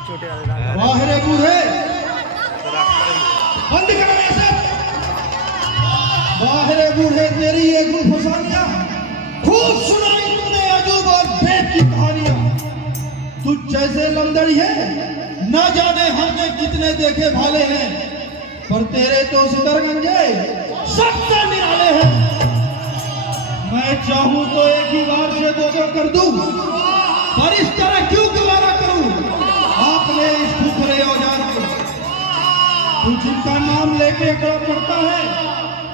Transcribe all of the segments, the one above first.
छोटे वाले वाह रे बूढ़े, बंद करो ये सब। वाह रे बूढ़े, तेरी ये गुलफसानियां खूब सुनाई तूने अजूब और बेद की कहानियां। तू जैसे लंदड़ी है, न जाने हमने कितने देखे भाले हैं, पर तेरे तो सितरगंजे सबसे निराले हैं। मैं चाहूं तो एक ही बार से दो कर दूं, पर इस तरह क्यों दोबारा करूं आपने इस फुकरे औजार को। तू जिनका नाम लेके अकड़ा पड़ता है,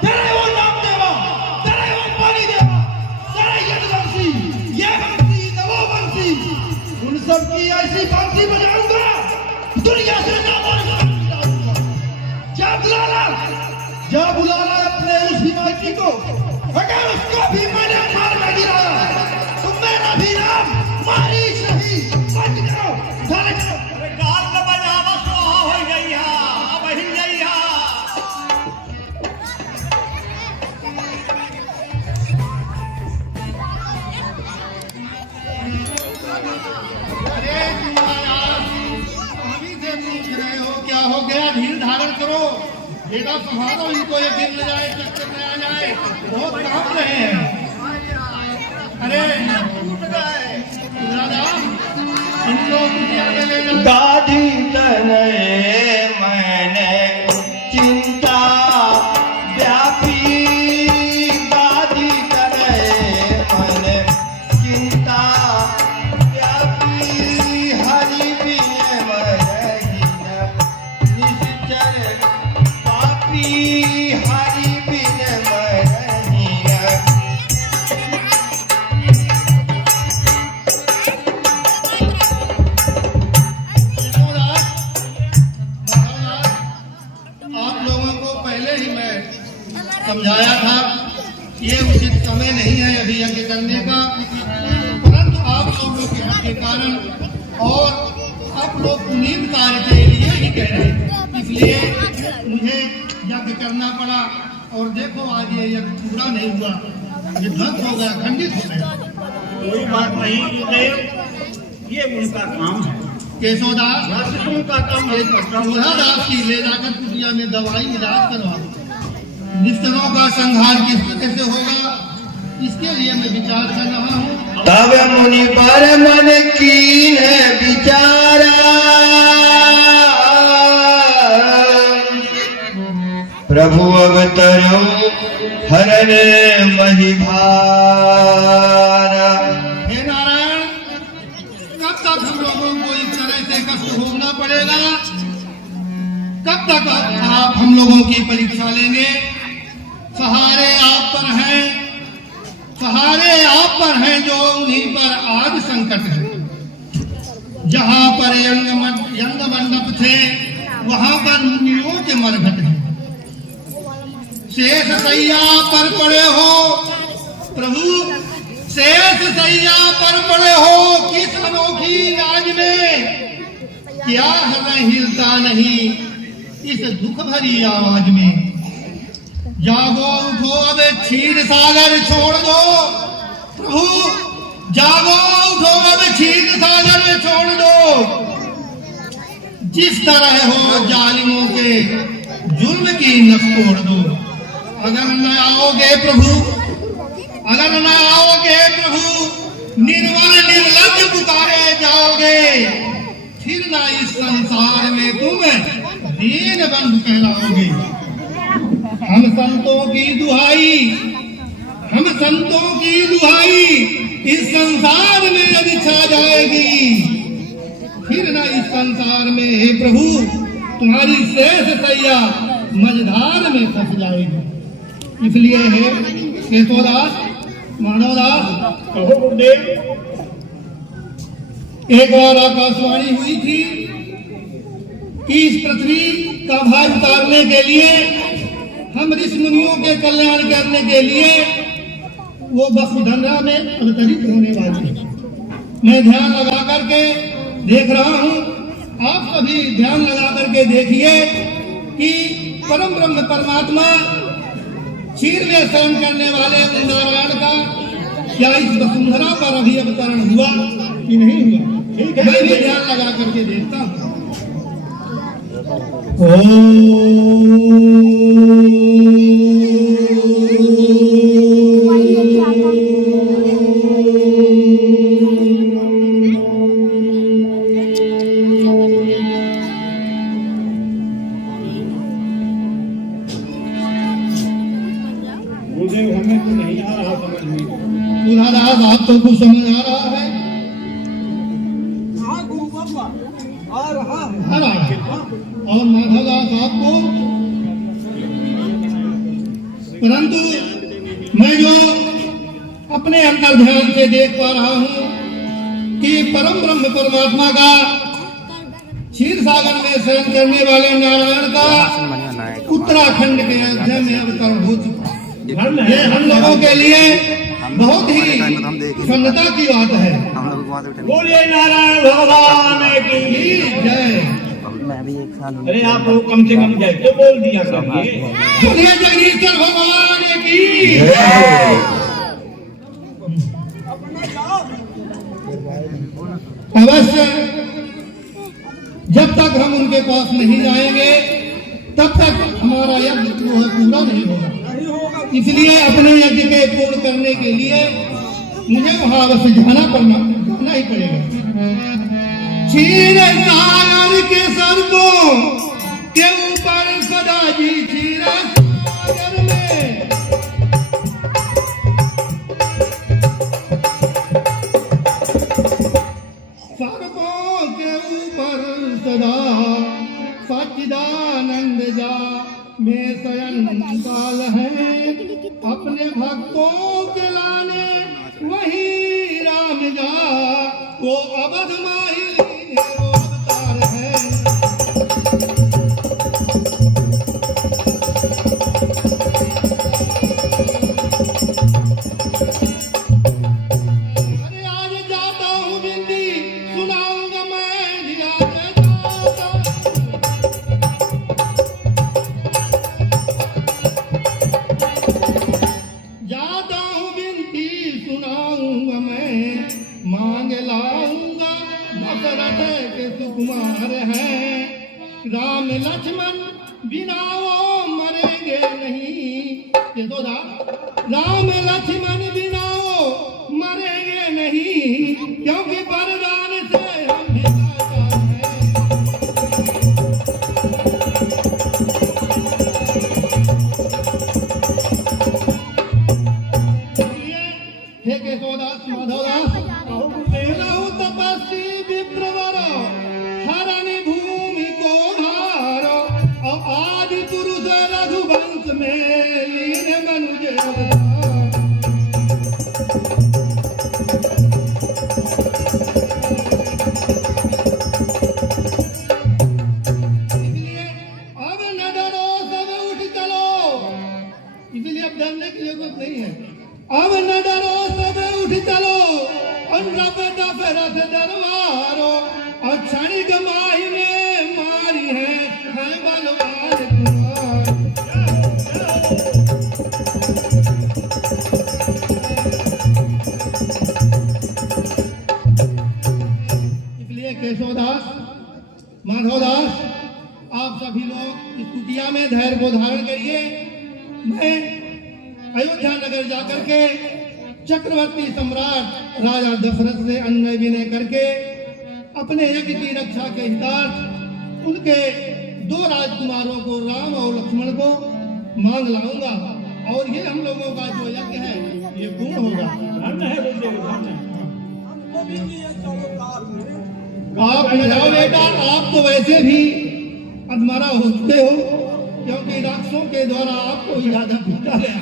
तेरे वो नाम देवा, तेरे वो पानी देवा, तेरे ये बंसी, ये बंसी, वो बंसी, उन सब की ऐसी बंसी बजाऊंगा दुनिया से जाऊंगा। जा बुलाना अपने उस हिमायती को, अगर उसको भी मैंने मार कर गिराया तो मेरा भी नाम मारी नहीं। बंद करो, सारे करो। अरे गाल में बजावा स्वाहा हो गई है, अब ही गई है। अरे अभी से पूछ रहे हो क्या हो गया? धीर धारण करो, बेटा संभालो इनको, एक दिन ले जाए चक्कर में आ जाए, बहुत कांप रहे हैं। अरे टूट गए दादा, इनको कुटिया में ले जाओ। गाधी तने मैंने चिंता व्यापी, गाधी तने मैंने चिंता व्यापी, हरि बिन मरहीन निश्चर पापी, हरि बिन मरहीन। आप लोगों को पहले ही मैं समझाया था, ये उचित समय नहीं है अभी यज्ञ करने का, परंतु आप लोगों के हक के कारण और आप लोग पुनीत कार्य के लिए ही कह रहे थे, इसलिए मुझे यज्ञ करना पड़ा। और देखो आज ये यज्ञ पूरा नहीं हुआ, ये ध्वंस हो गया, खंडित हो गया। कोई बात नहीं देव, ये उनका काम है। केशवदास उनका काम है। दास की ले जाकर कुटिया में दवाई इलाज करवा, निष्ठरों का संहार किस तरह से होगा, इसके लिए मैं विचार कर रहा हूँ। तब मुनि पर मन कीन है विचारा, प्रभु अवतरम हरण महिभारा। हे नारायण, कब तक हम लोगों को इस तरह से कष्ट भोगना पड़ेगा? कब तक आप हम लोगों की परीक्षा लेंगे? सहारे आप पर हैं, सहारे आप पर हैं, जो उन्हीं पर आज संकट है। जहाँ पर यंग मंडप थे, वहाँ पर मुनियों के मरघट हैं। शेष सैया पर पड़े हो प्रभु, शेष सैया पर पड़े हो, किस अनोखी राज में क्या हमें हिलता नहीं इस दुख भरी आवाज में। जागो उठो, अब क्षीर सागर छोड़ दो प्रभु, जागो उठो, अब क्षीर सागर छोड़ दो। जिस तरह हो जालिमों के जुल्म की नस तोड़ दो। अगर न आओगे प्रभु, अगर न आओगे प्रभु, निर्बल निर्लज्ज पुकारे जाओगे, फिर ना इस संसार में तुम दीन बंधु कहलाओगे। हम संतों की दुहाई, हम संतों की दुहाई, इस संसार में यदि छा जाएगी, फिर ना इस संसार में हे प्रभु तुम्हारी शेष सैया मझधार में फंस जाएगी। इसलिए है केशवदास, मानवदास, कहो गुरुदेव। एक बार आकाशवाणी हुई थी कि इस पृथ्वी का भार उतारने के लिए, हम ऋषि मुनियों के कल्याण करने के लिए वो वसुधरा में अवतरित होने वाली है। मैं ध्यान लगा करके देख रहा हूँ, आप सभी ध्यान लगा करके देखिए कि परम ब्रह्म परमात्मा क्षीर में शरण करने वाले नारायण का क्या इस वसुंधरा पर अभी अवतरण हुआ कि नहीं हुआ? ठीक है, मैं भी ध्यान लगा करके देखता हूँ। मुझे हमें तो नहीं आ रहा समझ में। तुलसीदास आपको कुछ समझ आ रहा है? आ रहा है। आ रहा है। और माधवदास आपको? परंतु मैं जो अपने अंदर ध्यान से देख पा रहा हूँ कि परम ब्रह्म परमात्मा का क्षीर सागर में शयन करने वाले नारायण का उत्तराखंड के अयोध्या में अवतरण हो चुका है। ये हम लोगों के लिए बहुत ही प्रसन्नता की बात है। बोलिए नारायण भगवान की जय। मैं भी एक साल अरे आप लोग कम से कम जय तो बोल दिया करिए। बोलिए जगदीश्वर भगवान की। अवश्य जब तक हम उनके पास नहीं जाएंगे तब तक हमारा यज्ञ जो है पूरा नहीं होगा। इसलिए अपने यज्ञ के पूर्ण करने के लिए मुझे वहां अवश्य जाना ही पड़ेगा। क्षीर सागर के सर्पों के ऊपर सदा जी क्षीर सागर में सर्पों के ऊपर सदा सच्चिदानंद जा में शयन काल है। अपने भक्तों के लाने वही राम जा, वो अवध माही वो अवतार है। अरे आज जाता हूँ बिंदी सुनाऊंगा मैं दिया जाता हूँ बिनती सुनाऊंगा मैं, मांग लाऊंगा दशरथ के सुकुमार हैं। राम लक्ष्मण बिना वो मरेंगे नहीं। यशोदा, राम लक्ष्मण बिना वो मरेंगे नहीं, क्योंकि वरदान से हम भी लाचार हैं। हे केशवदास माधवदास, कहूँ तपस्वी विप्रवर हरनि भूमि को भारो, और आदि पुरुष रघुवंश में लीन मनुज अवतार। इसलिए अब न डरो, सब उठ चलो। इसलिए अब डरने की जरूरत नहीं है। अब न डरो, सब उठ चलो, और रब दशरथ दरबारो, और क्षणिक माही में मारी है बलवान कुमार। इसलिए केशवदास माधवदास, आप सभी लोग इस कुटिया में धैर्य को धारण करिए। मैं अयोध्या नगर जाकर के चक्रवर्ती सम्राट राजा दशरथ से अन्य विनय करके अपने यज्ञ की रक्षा के हितार्थ उनके दो राजकुमारों को, राम और लक्ष्मण को, मांग लाऊंगा, और ये हम लोगों का जो यज्ञ है ये पूर्ण होगा। धन्य है बोलिए, धन्य है। आप न जाओ बेटा, आप तो वैसे भी अधमरा हो चुके हो, क्योंकि राक्षसों के द्वारा आपको ही ज्यादा पीटा गया।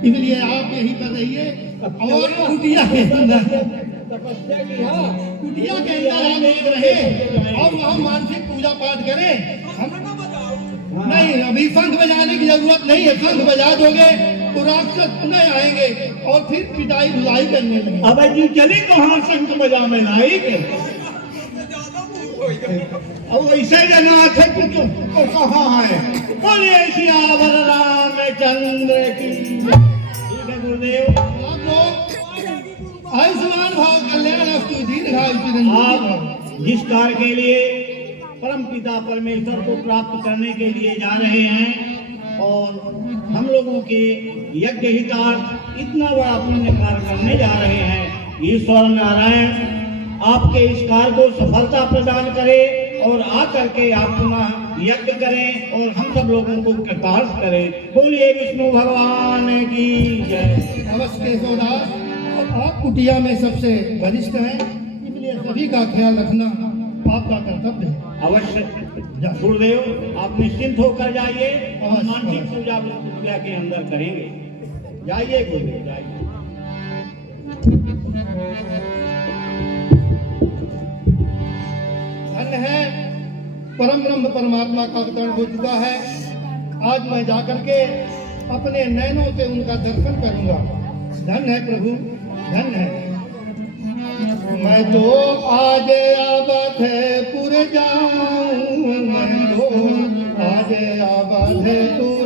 इसलिए आप यही कर रहिए, और कुटिया के अंदर आप एक रहे, और वहाँ मानसिक पूजा पाठ करें। नहीं, अभी शंख बजाने की जरूरत नहीं है। शंख बजा दोगे तो राक्षस पुनः आएंगे और फिर पिटाई धुलाई करने लगेंगे। अब जी चली कहाँ शंख बजा में लाई के, अब ऐसे जना थे कि तुमको कहाँ है। बोलिए सियावर रामचंद्र की। ठीक है गुरुदेव। आप लोग आयुष्मान भाव कल्याण अस्तु दीर्घायु चिरंजीवी भव। आप जिस कार्य के लिए परम पिता परमेश्वर को प्राप्त करने के लिए जा रहे हैं और हम लोगों के यज्ञ हितार्थ इतना बड़ा पुण्य कार्य करने जा रहे हैं, ईश्वर नारायण आपके इस कार्य को सफलता प्रदान करे और आकर के आप पुनः यज्ञ करें और हम सब लोगों को कृतार्थ करें। बोलिए विष्णु भगवान की जय। अवश्य केशवदास, आप कुटिया में सबसे वरिष्ठ हैं, इसलिए सभी का ख्याल रखना आपका कर्तव्य है। अवश्य गुरुदेव, आप निश्चिंत होकर जाइए और मानसिक पूजा कुटिया के अंदर करेंगे। जाइए गुरुदेव, जाइए। धन्य है परम ब्रह्म परमात्मा का अवतरण हो चुका है। आज मैं जाकर के अपने नैनों से उनका दर्शन करूंगा। धन्य है प्रभु, धन्य है। मैं तो आज अवधपुर जाऊं, मैं तो आज अवधपुर